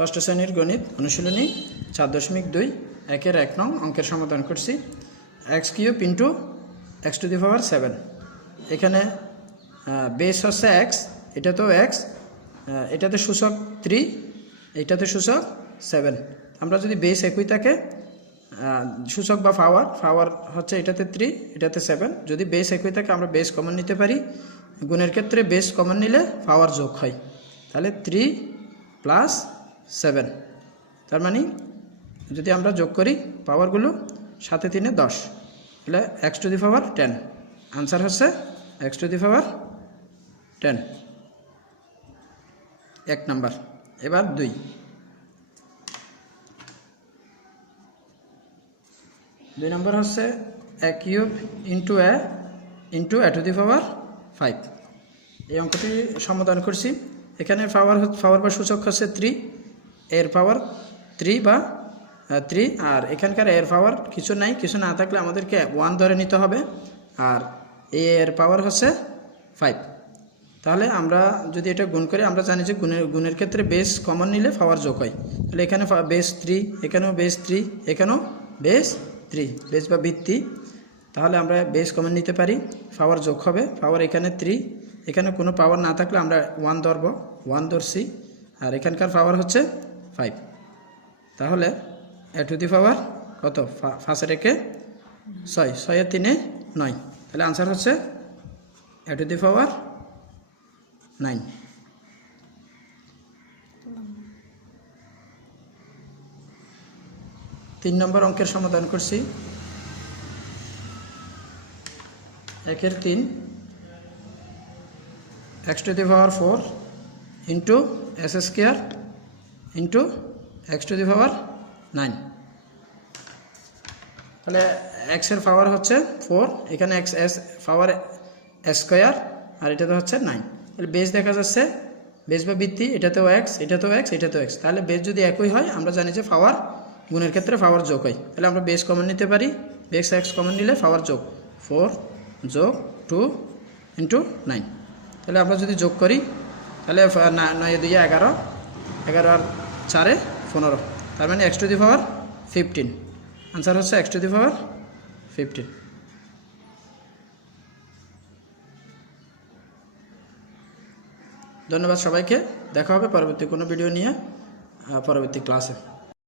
ষষ্ঠ শ্রেণীর গণিত অনুশীলনী 4.2 একের 1 নং অঙ্কের সমাধান করছি। x³ ইন্টু x⁴ এখানে বেস হচ্ছে x, এটা তো x, এটাতে সূচক 3, এটাতে সূচক 7। আমরা যদি বেস একই থাকে সূচক বা পাওয়ার হচ্ছে এটাতে 3, এটাতে 7, যদি বেস একই থাকে আমরা বেস কমন নিতে পারি। গুণের ক্ষেত্রে বেস কমন নিলে পাওয়ার যোগ হয়, তাহলে 3 + 7, তার মানে যদি আমরা যোগ করি পাওয়ারগুলো 7 × 3 = 10, তাহলে x⁻10 আনসার হচ্ছে x⁻10 1 নাম্বার। এবার 2 নম্বর হচ্ছে a³ into a into a⁵। এই অঙ্কটি সমাধান করছি। এখানে পাওয়ার বা সূচক হচ্ছে 3, এর পাওয়ার 3 বা 3, আর এখানকার এর পাওয়ার কিছু নাই, কিছু না থাকলে আমাদেরকে 1 ধরে নিতে হবে, আর এর পাওয়ার হচ্ছে 5। তাহলে আমরা যদি এটা গুণ করি আমরা জানি যে গুণের ক্ষেত্রে বেস কমন নিলে পাওয়ার যোগ হয়। তাহলে এখানে বেস 3, এখানেও বেস 3, এখানেও বেস 3, বেস বা ভিত্তি। তাহলে আমরা বেস কমন নিতে পারি, পাওয়ার যোগ হবে, পাওয়ার এখানে 3, এখানে কোনো পাওয়ার না থাকলে আমরা 1 ধরব, 1 ধরছি, আর এখানকার পাওয়ার হচ্ছে 5। তাহলে a⁴ কত? 5 এর 1 6, 6 এর 3 9, তাহলে আনসার হচ্ছে a⁴ 9। 3 নম্বর অঙ্কের সমাধান করছি। 1 এর 3 x⁴ into s² into x⁹ 9। তাহলে x এর পাওয়ার হচ্ছে 4, এখানে s পাওয়ার স্কোয়ার, আর এটাতে হচ্ছে 9। তাহলে বেস দেখা যাচ্ছে, বেস বা ভিত্তি এটাতেও x, এটাতেও x, এটাতেও x। তাহলে বেস যদি একই হয় আমরা জানি যে পাওয়ার গুণের ক্ষেত্রে পাওয়ার যোগ হয়। তাহলে আমরা বেস কমন নিতে পারি, বেস x কমন নিলে পাওয়ার যোগ 4 যোগ 2 ইন্টু 9। তাহলে আমরা যদি যোগ করি তাহলে 9 2 11, 11 আর 4 15, তার মানে x⁵15 আনসার হচ্ছে x⁵15। ধন্যবাদ সবাইকে, দেখা হবে পরবর্তী কোনো ভিডিও নিয়ে পরবর্তী ক্লাসে।